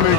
Rolling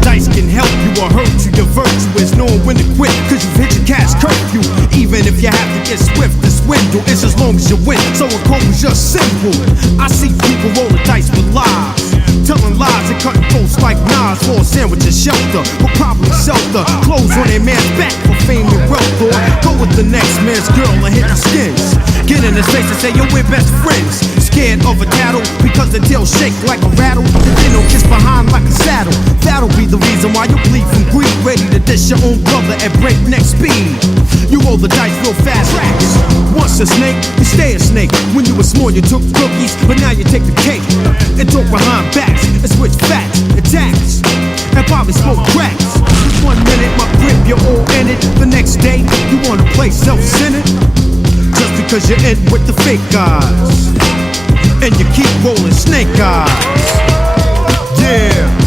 dice can help you or hurt you. Your virtue is knowing when to quit, cause you've hit your cash curfew. Even if you have to get swift to swindle, it's as long as you win, so it goes just simple. I see people rolling dice with lies, telling lies and cutting throats like knives for a sandwich and shelter, but probably shelter. Clothes on their man's back for fame and wealth, or go with the next man's girl and hit the skins. Get in his face and say, yo, we're best friends. Scared of a tattle because the tail shake like a rattle. The dinner kiss behind like a saddle. That'll be the reason why you bleed from greed, ready to dish your own brother at breakneck speed. You roll the dice real fast. Once a snake, you stay a snake. When you were small, you took cookies, but now you take the cake and talk behind backs and switch facts, attacks, and probably smoke cracks. 1 minute, my grip, you're all in it. The next day, you wanna play self-centered just because you're in with the fake guys, and you keep rolling snake eyes. Yeah.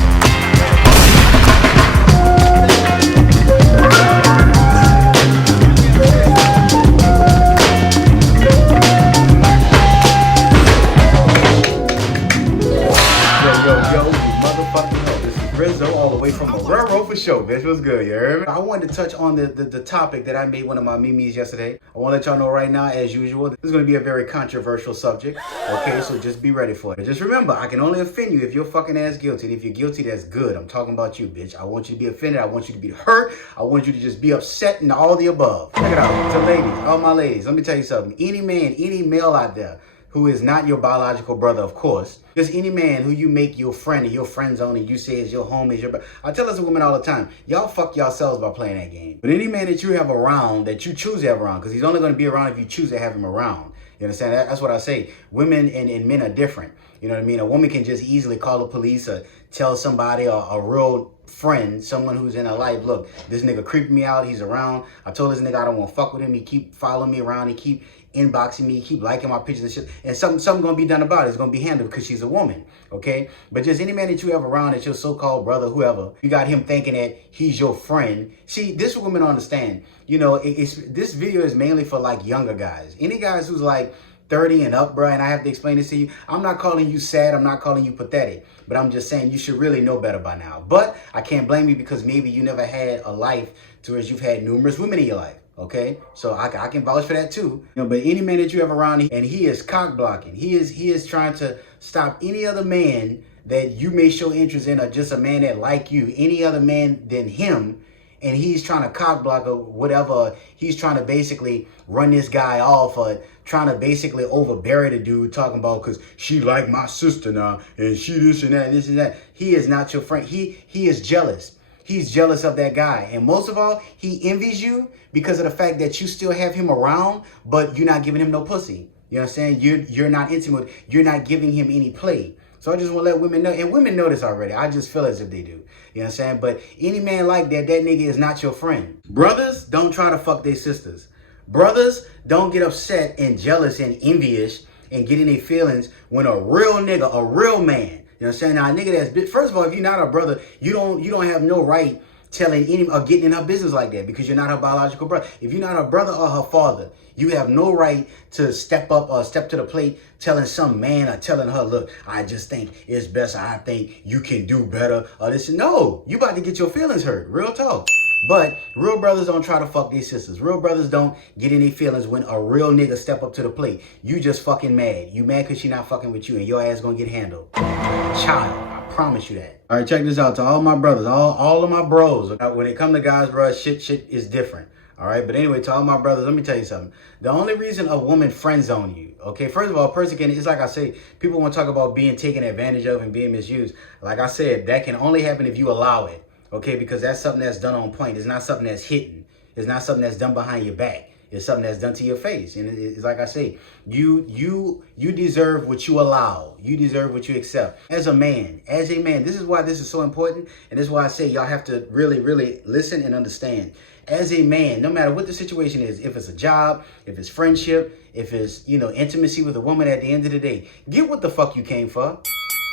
From a railroad for show, bitch. What's good, you heard me? I wanted to touch on the topic that I made one of my memes yesterday. I want to let y'all know right now, as usual, this is going to be a very controversial subject. Okay, so just be ready for it. Just remember, I can only offend you if you're fucking ass guilty. And if you're guilty, that's good. I'm talking about you, bitch. I want you to be offended. I want you to be hurt. I want you to just be upset and all the above. Check it out. To ladies, all my ladies, let me tell you something. Any man, any male out there who is not your biological brother, of course, just any man who you make your friend or your friend zone and you say is your homie, is your brother. I tell us women all the time, y'all fuck yourselves by playing that game. But any man that you have around, that you choose to have around, because he's only going to be around if you choose to have him around. You understand? That's what I say. Women and men are different. You know what I mean? A woman can just easily call the police or tell somebody, or a real friend, someone who's in her life, look, this nigga creeping me out, he's around. I told this nigga I don't want to fuck with him. He keep following me around. He keep inboxing me, keep liking my pictures and shit. And something gonna be done about it. It's gonna be handled because she's a woman, okay? But just any man that you have around, that's your so-called brother, whoever, you got him thinking that he's your friend. See, this is what women don't understand. You know, this video is mainly for like younger guys. Any guys who's like 30 and up, bro, and I have to explain this to you. I'm not calling you sad. I'm not calling you pathetic. But I'm just saying you should really know better by now. But I can't blame you because maybe you never had a life to where you've had numerous women in your life. Okay, so I can vouch for that too. You know, but any man that you have around, and he is cock blocking. He is trying to stop any other man that you may show interest in, or just a man that like you, any other man than him, and he's trying to cock block or whatever. He's trying to basically run this guy off, or trying to basically overbury the dude, talking about because she like my sister now, and she this and that, this and that. He is not your friend. He is jealous. He's jealous of that guy. And most of all, he envies you because of the fact that you still have him around, but you're not giving him no pussy. You know what I'm saying? You're not intimate. You're not giving him any play. So I just want to let women know, and women know this already. I just feel as if they do. You know what I'm saying? But any man like that nigga is not your friend. Brothers, don't try to fuck their sisters. Brothers, don't get upset and jealous and envious and get in their feelings when a real nigga, a real man, you know what I'm saying? Now, a nigga that's, first of all, if you're not a brother, you don't have no right telling any or getting in her business like that because you're not her biological brother. If you're not her brother or her father, you have no right to step up or step to the plate telling some man or telling her, look, I just think it's best. I think you can do better. Or this. No, you about to get your feelings hurt. Real talk. But real brothers don't try to fuck these sisters. Real brothers don't get any feelings when a real nigga step up to the plate. You just fucking mad. You mad because she not fucking with you and your ass gonna get handled. Child, I promise you that. All right, check this out. To all my brothers, all of my bros. When it come to guys, bro, shit is different. All right, but anyway, to all my brothers, let me tell you something. The only reason a woman friend zone you, okay, first of all, a person can, it's like I say, people want to talk about being taken advantage of and being misused. Like I said, that can only happen if you allow it. Okay, because that's something that's done on point. It's not something that's hidden. It's not something that's done behind your back. It's something that's done to your face. And it's like I say, you deserve what you allow. You deserve what you accept. As a man, this is why this is so important. And this is why I say y'all have to really, really listen and understand. As a man, no matter what the situation is, if it's a job, if it's friendship, if it's, intimacy with a woman, at the end of the day, get what the fuck you came for.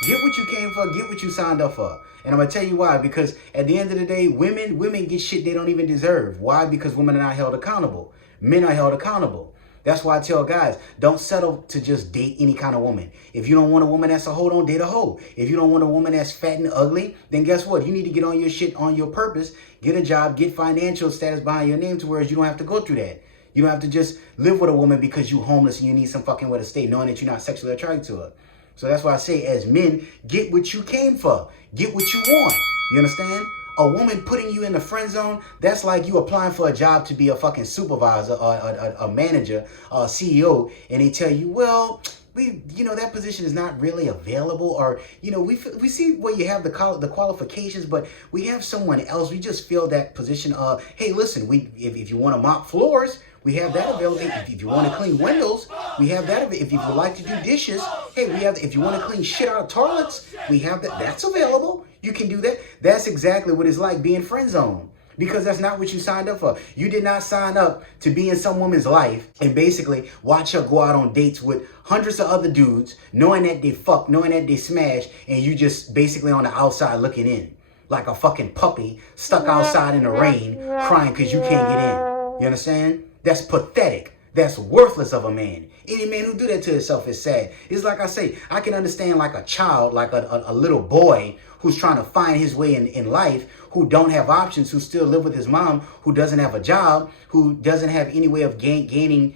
Get what you came for, get what you signed up for. And I'm gonna tell you why. Because at the end of the day, women get shit they don't even deserve. Why? Because women are not held accountable. Men are held accountable. That's why I tell guys, don't settle to just date any kind of woman. If you don't want a woman that's a hoe, don't date a hoe. If you don't want a woman that's fat and ugly, then guess what? You need to get on your shit, on your purpose, get a job, get financial status behind your name to where you don't have to go through that. You don't have to just live with a woman because you homeless and you need some fucking way to stay, knowing that you're not sexually attracted to her. So that's why I say, as men, get what you came for. Get what you want. You understand? A woman putting you in the friend zone, that's like you applying for a job to be a fucking supervisor or a manager or a CEO, and they tell you, well, that position is not really available, or, we see where you have the qualifications, but we have someone else. We just feel that position. Hey, listen, if you want to mop floors, we have that available. If you want to clean windows, we have that available. If you would like to do dishes, hey, we have. If you want to clean shit out of toilets, we have that. That's available. You can do that. That's exactly what it's like being friend zone. Because that's not what you signed up for. You did not sign up to be in some woman's life and basically watch her go out on dates with hundreds of other dudes, knowing that they fuck, knowing that they smash, and you just basically on the outside looking in. Like a fucking puppy stuck outside in the rain crying because you can't get in. You understand? That's pathetic. That's worthless of a man. Any man who do that to himself is sad. It's like I say, I can understand like a child, like a little boy who's trying to find his way in life, who don't have options, who still live with his mom, who doesn't have a job, who doesn't have any way of gaining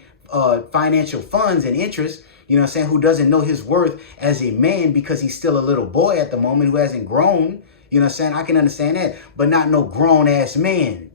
financial funds and interest, who doesn't know his worth as a man because he's still a little boy at the moment who hasn't grown. I can understand that, but not no grown ass man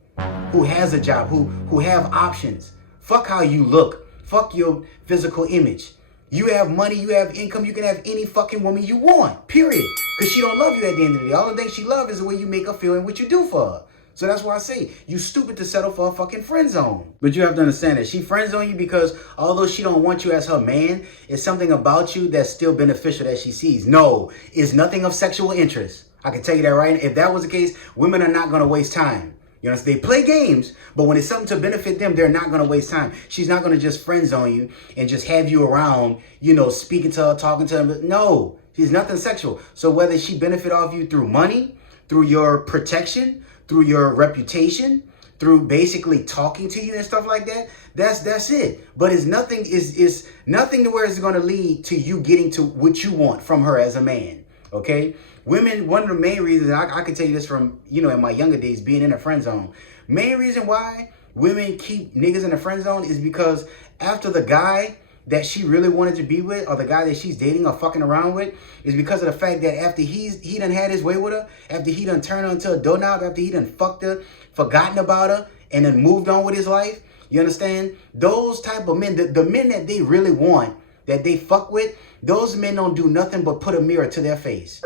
who has a job, who have options. Fuck how you look. Fuck your physical image. You have money, you have income, you can have any fucking woman you want, period. Because she don't love you at the end of the day. All the things she loves is the way you make her feel and what you do for her. So that's why I say, you stupid to settle for a fucking friend zone. But you have to understand that she friend zone you because although she don't want you as her man, it's something about you that's still beneficial that she sees. No, it's nothing of sexual interest. I can tell you that right now. If that was the case, women are not going to waste time. They play games, but when it's something to benefit them, they're not going to waste time. She's not going to just friend zone you and just have you around, speaking to her, talking to her. But no, she's nothing sexual. So whether she benefit off you through money, through your protection, through your reputation, through basically talking to you and stuff like that, that's it. But it's nothing to where it's going to lead to you getting to what you want from her as a man. Okay? Women, one of the main reasons, I can tell you this from, in my younger days, being in a friend zone. Main reason why women keep niggas in the friend zone is because after the guy that she really wanted to be with, or the guy that she's dating or fucking around with, is because of the fact that after he done had his way with her, after he done turned her into a doorknob, after he done fucked her, forgotten about her, and then moved on with his life, you understand? Those type of men, the men that they really want, that they fuck with, those men don't do nothing but put a mirror to their face.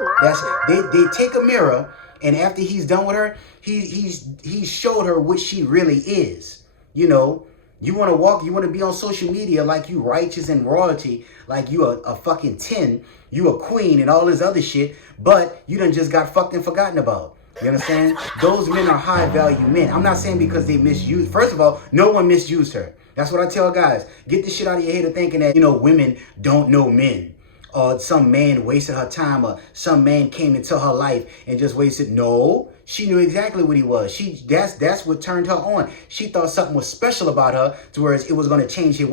They take a mirror, and after he's done with her, he showed her what she really is. You want to be on social media like you righteous and royalty, like you a fucking 10, you a queen and all this other shit, but you done just got fucked and forgotten about. You understand? Those men are high value men. I'm not saying because they misused. First of all, no one misused her. That's what I tell guys. Get this shit out of your head of thinking that, women don't know men. Or some man wasted her time, or some man came into her life and just wasted. No, she knew exactly what he was. That's what turned her on. She thought something was special about her, to where it was going to change his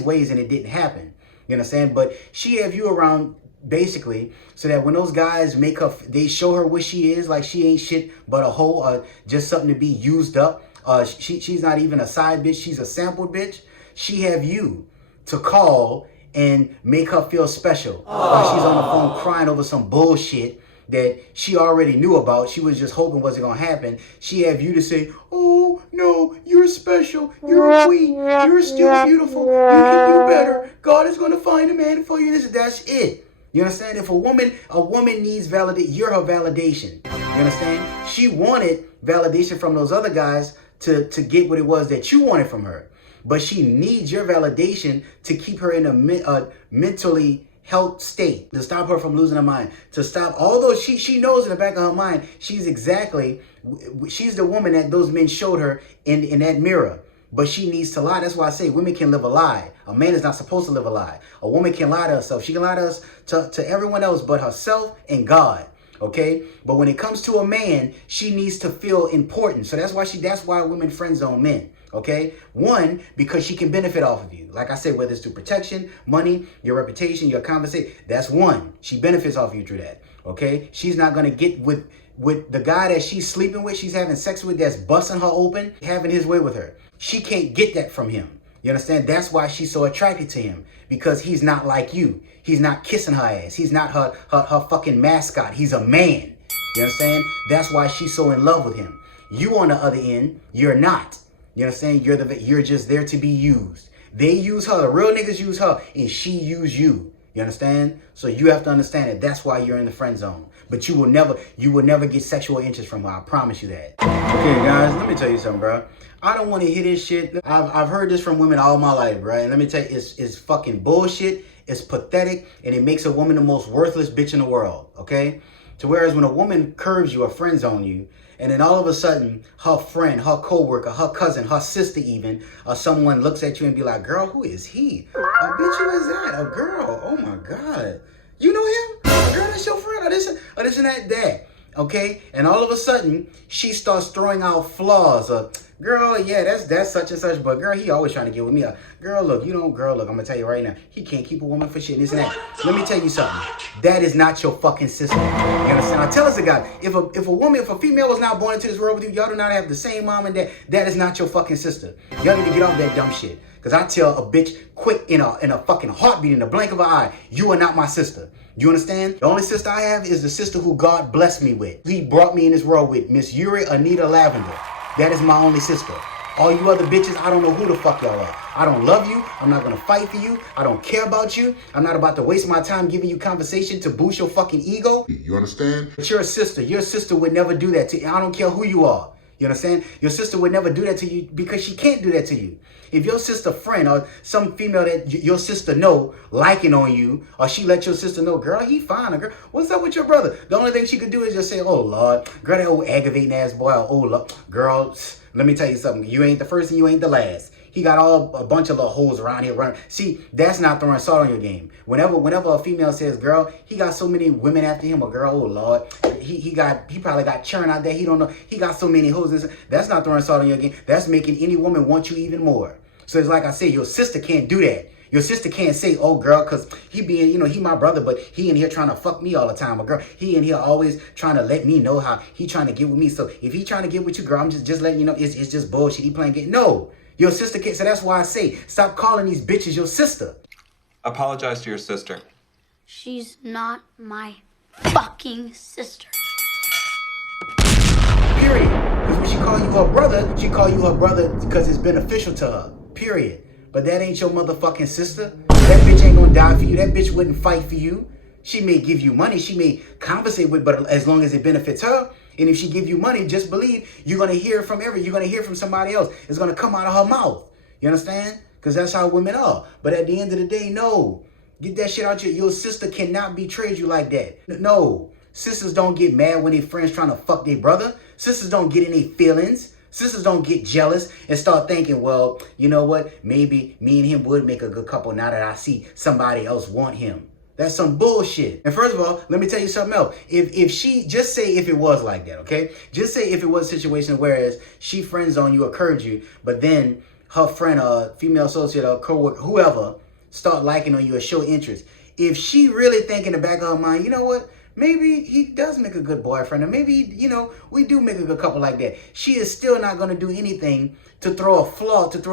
ways, and it didn't happen. You understand? But she have you around basically so that when those guys they show her what she is, like she ain't shit but a hoe, or just something to be used up. She's not even a side bitch. She's a sampled bitch. She have you to call and make her feel special while she's on the phone crying over some bullshit that she already knew about. She was just hoping wasn't going to happen. She have you to say, oh, no, you're special. You're a queen. You're still beautiful. You can do better. God is going to find a man for you. That's it. You understand? If a woman needs validation, you're her validation. You understand? She wanted validation from those other guys to get what it was that you wanted from her. But she needs your validation to keep her in a mentally health state, to stop her from losing her mind, to stop, although she knows in the back of her mind, she's the woman that those men showed her in that mirror. but she needs to lie. That's why I say women can live a lie. A man is not supposed to live a lie. A woman can lie to herself. She can lie to us, to everyone else but herself and God. Okay, but when it comes to a man, she needs to feel important. So that's why women friend zone men. Okay, one, because she can benefit off of you. Like I said, whether it's through protection, money, your reputation, your conversation, that's one. She benefits off you through that. Okay, she's not gonna get with the guy that she's sleeping with, she's having sex with, that's busting her open, having his way with her. She can't get that from him. You understand? That's why she's so attracted to him, because he's not like you. He's not kissing her ass. He's not her fucking mascot. He's a man. You understand? That's why she's so in love with him. You on the other end, you're not. You understand? You're just there to be used. They use her. The real niggas use her, and she use you. You understand? So you have to understand that that's why you're in the friend zone. But you will never get sexual interest from her. I promise you that. Okay, guys, let me tell you something, bro. I don't want to hear this shit. I've heard this from women all my life, bro. And let me tell you, it's fucking bullshit. It's pathetic, and it makes a woman the most worthless bitch in the world. Okay? To whereas when a woman curves you or friend zone you, and then all of a sudden, her friend, her coworker, her cousin, her sister even, or someone looks at you and be like, girl, who is he? A bitch, who is that? A girl. Oh my God. You know him? A girl, that's your friend. Or this and that. Okay? And all of a sudden, she starts throwing out flaws. Girl, yeah, that's such and such, but girl, he always trying to get with me. Girl, look, I'm gonna tell you right now, he can't keep a woman for shit, this and that. Let me tell you something. That is not your fucking sister. You understand? I tell us a guy, if a female was not born into this world with you, y'all do not have the same mom and dad. That is not your fucking sister. Y'all need to get off that dumb shit. Cause I tell a bitch quick in a fucking heartbeat, in the blink of an eye, you are not my sister. You understand? The only sister I have is the sister who God blessed me with. He brought me in this world with, Miss Yuri Anita Lavender. That is my only sister. All you other bitches, I don't know who the fuck y'all are. I don't love you. I'm not gonna fight for you. I don't care about you. I'm not about to waste my time giving you conversation to boost your fucking ego. You understand? But you're a sister. Your sister would never do that to you. I don't care who you are. You understand? Your sister would never do that to you because she can't do that to you. If your sister friend or some female that your sister know liking on you, or she let your sister know, girl, he fine, or girl, what's up with your brother? The only thing she could do is just say, oh Lord, girl, that old aggravating ass boy, or oh Lord, girl, let me tell you something. You ain't the first and you ain't the last. He got a bunch of little hoes around here running. See, that's not throwing salt on your game. Whenever a female says, girl, he got so many women after him, or girl, oh Lord, he probably got churn out there. He don't know. He got so many hoes. That's not throwing salt on your game. That's making any woman want you even more. So it's like I said, your sister can't do that. Your sister can't say, oh, girl, because he being, he my brother, but he in here trying to fuck me all the time. Or, girl, he in here always trying to let me know how he trying to get with me. So if he trying to get with you, girl, I'm just letting you know it's just bullshit. He playing game. No, your sister can't. So that's why I say, stop calling these bitches your sister. Apologize to your sister. She's not my fucking sister. Period. Because when she call you her brother, she call you her brother because it's beneficial to her. Period. But that ain't your motherfucking sister. That bitch ain't gonna die for you. That bitch wouldn't fight for you. She may give you money. She may conversate with, but as long as it benefits her. And if she give you money, just believe you're gonna hear from you're gonna hear from somebody else. It's gonna come out of her mouth. You understand? Because that's how women are. But at the end of the day, no. Get that shit out your sister cannot betray you like that. No. Sisters don't get mad when their friends trying to fuck their brother. Sisters don't get any feelings. Sisters don't get jealous and start thinking, well, you know what? Maybe me and him would make a good couple now that I see somebody else want him. That's some bullshit. And first of all, let me tell you something else. If she, just say if it was like that, okay? Just say if it was a situation whereas she friends on you or curved you, but then her friend or female associate or coworker, whoever, start liking on you or show interest. If she really think in the back of her mind, you know what? Maybe he does make a good boyfriend, or maybe, we do make a good couple like that. She is still not going to do anything to throw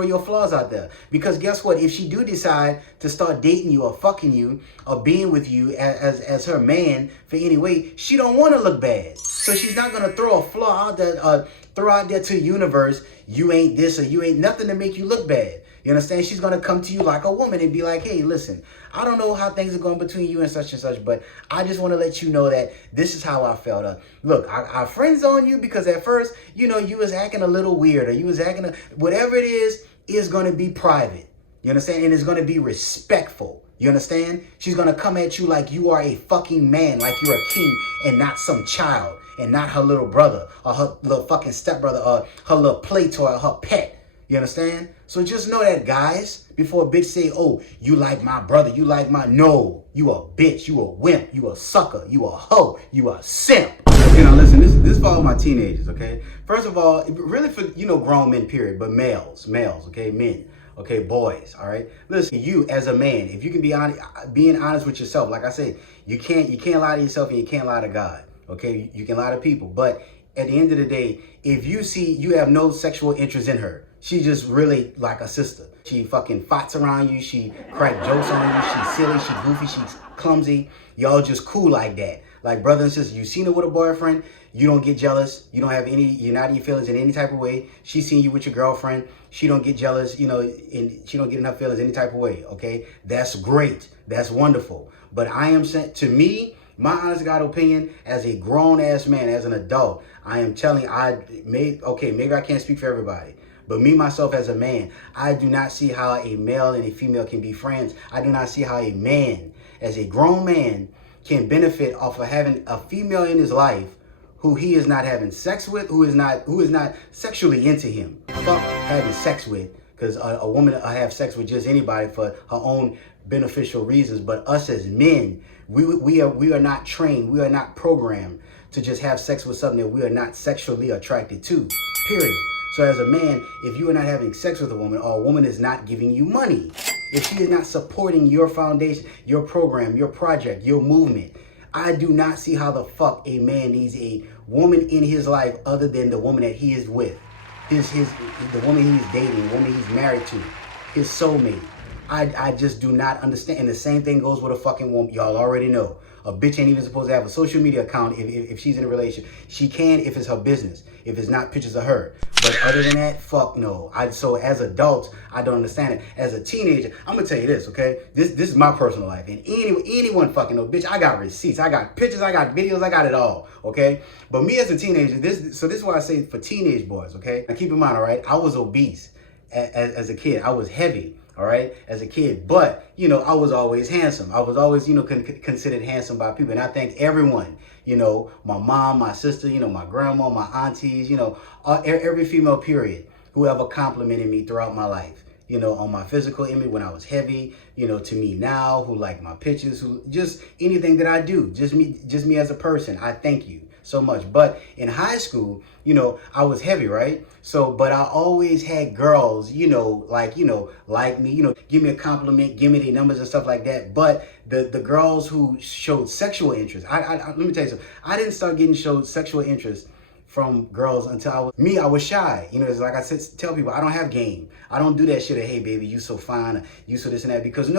your flaws out there. Because guess what? If she do decide to start dating you or fucking you or being with you as her man for any way, she don't want to look bad. So she's not going to throw a flaw out there, throw out there to the universe, you ain't this or you ain't nothing to make you look bad. You understand? She's going to come to you like a woman and be like, hey, listen, I don't know how things are going between you and such, but I just want to let you know that this is how I felt. Look, I friends on you because at first, you was acting a little weird, or you was acting, whatever it is going to be private. You understand? And it's going to be respectful. You understand? She's going to come at you like you are a fucking man, like you're a king and not some child and not her little brother or her little fucking stepbrother or her little play toy or her pet. You understand? So just know that, guys, before a bitch say, oh, you like my brother, you like my... No, you a bitch, you a wimp, you a sucker, you a hoe, you a simp. Okay, now listen, this is for all my teenagers, okay? First of all, really for, grown men, period, but males, okay, men, okay, boys, all right? Listen, you as a man, if you can be honest, being honest with yourself, like I said, you can't lie to yourself and you can't lie to God, okay? You can lie to people, but at the end of the day, if you see you have no sexual interest in her, she's just really like a sister. She fucking fights around you. She crack jokes on you. She's silly. She's goofy. She's clumsy. Y'all just cool like that. Like brother and sister, you seen her with a boyfriend. You don't get jealous. You don't have you're not in your feelings in any type of way. She seen you with your girlfriend. She don't get jealous, and she don't get in her feelings any type of way, okay? That's great. That's wonderful. But I am sent to me, my honest God opinion, as a grown-ass man, as an adult, I am telling you, maybe I can't speak for everybody, but me, myself, as a man, I do not see how a male and a female can be friends. I do not see how a man, as a grown man, can benefit off of having a female in his life who he is not having sex with, who is not sexually into him. Fuck having sex with, because a woman will have sex with just anybody for her own beneficial reasons. But us as men, we are not trained, we are not programmed to just have sex with something that we are not sexually attracted to, period. So as a man, if you are not having sex with a woman, or a woman is not giving you money, if she is not supporting your foundation, your program, your project, your movement, I do not see how the fuck a man needs a woman in his life other than the woman that he is with. The woman he's dating, the woman he's married to, his soulmate. I just do not understand. And the same thing goes with a fucking woman. Y'all already know. A bitch ain't even supposed to have a social media account if she's in a relationship. She can if it's her business, if it's not pictures of her. But other than that, fuck no. So as adults, I don't understand it. As a teenager, I'm gonna tell you this, okay? This is my personal life. And anyone fucking know, bitch, I got receipts, I got pictures, I got videos, I got it all, okay? But me as a teenager, this is why I say for teenage boys, okay? Now keep in mind, all right, I was obese as a kid. I was heavy. All right, as a kid, but I was always handsome. I was always considered handsome by people, and I thank everyone. My mom, my sister, my grandma, my aunties, every female period who ever complimented me throughout my life. On my physical image when I was heavy. To me now, who like my pictures, who just anything that I do, just me as a person. I thank you so much. But in high school, I was heavy, right? So, but I always had girls, like me, give me a compliment, give me the numbers and stuff like that. But the girls who showed sexual interest, let me tell you something. I didn't start getting showed sexual interest from girls until I was shy. It's like I said, tell people I don't have game. I don't do that shit of, hey baby, you so fine, or you so this and that. Because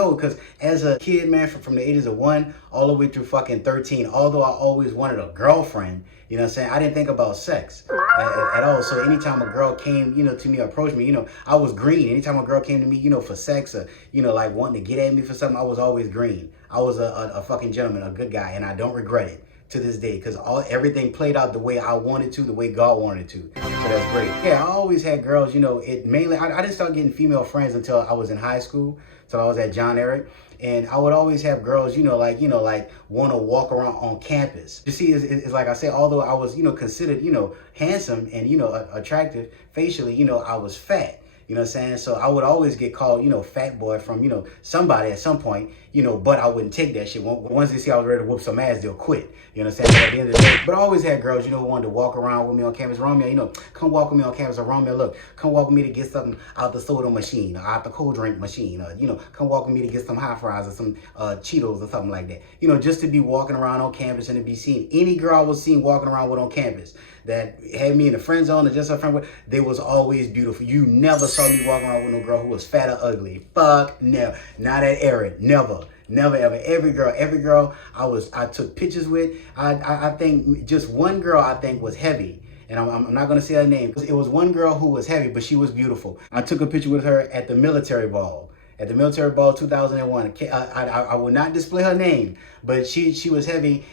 as a kid, man, from the ages of 1 all the way through fucking 13, although I always wanted a girlfriend, you know what I'm saying, I didn't think about sex at all. So anytime a girl came, to me, approached me, I was green. Anytime a girl came to me, for sex, or, like wanting to get at me for something, I was always green. I was a fucking gentleman, a good guy, and I don't regret it to this day, because everything played out the way I wanted to, the way God wanted to. So that's great. Yeah, I always had girls, it mainly, I didn't start getting female friends until I was in high school, till I was at John Eric. And I would always have girls, like want to walk around on campus. You see, it's like I said, although I was, considered, handsome and, attractive facially, I was fat. You know what I'm saying? So I would always get called, fat boy from, somebody at some point, but I wouldn't take that shit. Once they see I was ready to whoop some ass, they'll quit. You know what I'm saying? But at the end of the day, but I always had girls, who wanted to walk around with me on campus. Romeo, come walk with me on campus. Or Romeo, look, come walk with me to get something out the soda machine, or out the cold drink machine. Or, come walk with me to get some hot fries or some Cheetos or something like that. Just to be walking around on campus and to be seen. Any girl I was seen walking around with on campus that had me in the friend zone or just a friend with, they was always beautiful. You never saw me walking around with no girl who was fat or ugly. Fuck no. Not at Eric. Never ever. Every girl I took pictures with, I think just one girl I think was heavy. And I'm not gonna say her name. It was one girl who was heavy, but she was beautiful. I took a picture with her at the military ball. At the military ball 2001, I will not display her name, but she was heavy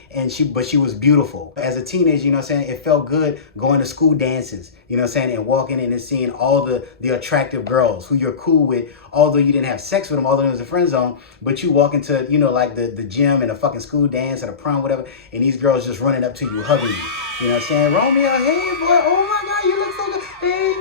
but she was beautiful. As a teenager, you know what I'm saying, it felt good going to school dances, you know what I'm saying, and walking in and seeing all the attractive girls who you're cool with although you didn't have sex with them, although it was a friend zone, but you walk into, you know, like the gym and a fucking school dance at a prom, whatever, and these girls just running up to you, hugging you. You know what I'm saying? Romeo, hey boy, oh my God, you look so good. Hey,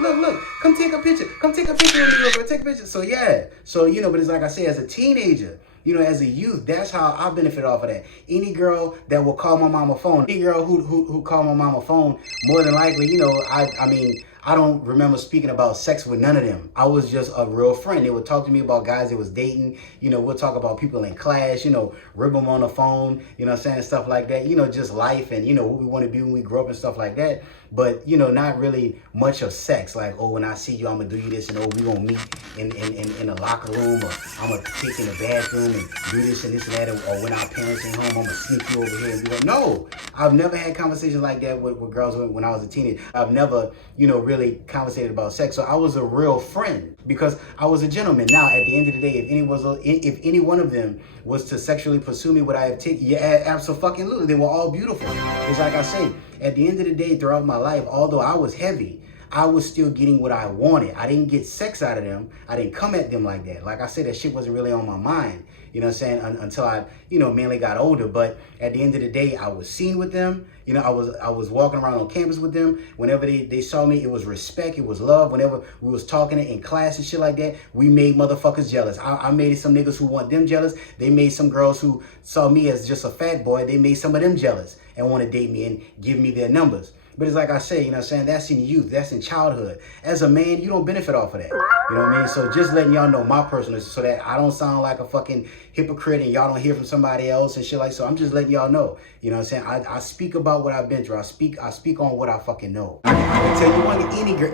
look, come take a picture. Come take a picture with me, bro. Take a picture. So yeah. So, you know, but it's like I say, as a teenager, you know, as a youth, that's how I benefit off of that. Any girl that will call my mama phone, any girl who call my mama phone, more than likely, you know, I mean, I don't remember speaking about sex with none of them. I was just a real friend. They would talk to me about guys they was dating. You know, we'll talk about people in class, you know, rib them on the phone, you know what I'm saying, stuff like that. You know, just life and, you know, what we want to be when we grow up and stuff like that. But, you know, not really much of sex. Like, oh, when I see you, I'm going to do you this, and oh, we going to meet in a locker room, or I'm going to take in the bathroom and do this and that, or when our parents are home, I'm going to sneak you over here and do that. No, I've never had conversations like that with girls when I was a teenager. I've never, you know, really conversated about sex. So I was a real friend because I was a gentleman. Now, at the end of the day, if any one of them was to sexually pursue me, would I have taken? Yeah, absolutely. They were all beautiful. It's like I say, at the end of the day, throughout my life, although I was heavy, I was still getting what I wanted. I didn't get sex out of them. I didn't come at them like that. Like I said, that shit wasn't really on my mind, you know what I'm saying, until I, you know, mainly got older. But at the end of the day, I was seen with them. You know, I was walking around on campus with them. Whenever they saw me, it was respect, it was love. Whenever we was talking in class and shit like that, we made motherfuckers jealous. I made some niggas who want them jealous. They made some girls who saw me as just a fat boy, they made some of them jealous and want to date me and give me their numbers. But it's like I say, you know what I'm saying, that's in youth, that's in childhood. As a man, you don't benefit off of that. You know what I mean? So just letting y'all know my personal, so that I don't sound like a fucking hypocrite and y'all don't hear from somebody else and shit like so. I'm just letting y'all know. You know what I'm saying? I speak about what I've been through. I speak on what I fucking know. I can tell you one,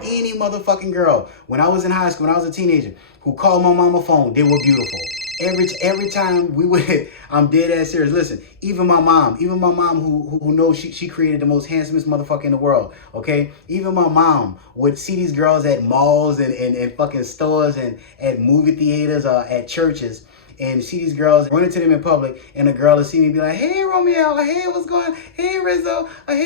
any motherfucking girl, when I was in high school, when I was a teenager, who called my mama phone, they were beautiful. Every time we would, I'm dead ass serious. Listen, even my mom who knows she created the most handsomest motherfucker in the world, okay? Even my mom would see these girls at malls and fucking stores and at movie theaters or at churches, and see these girls run into them in public, and a girl will see me and be like, hey, Romeo, hey, what's going on? Hey, Rizzo, hey.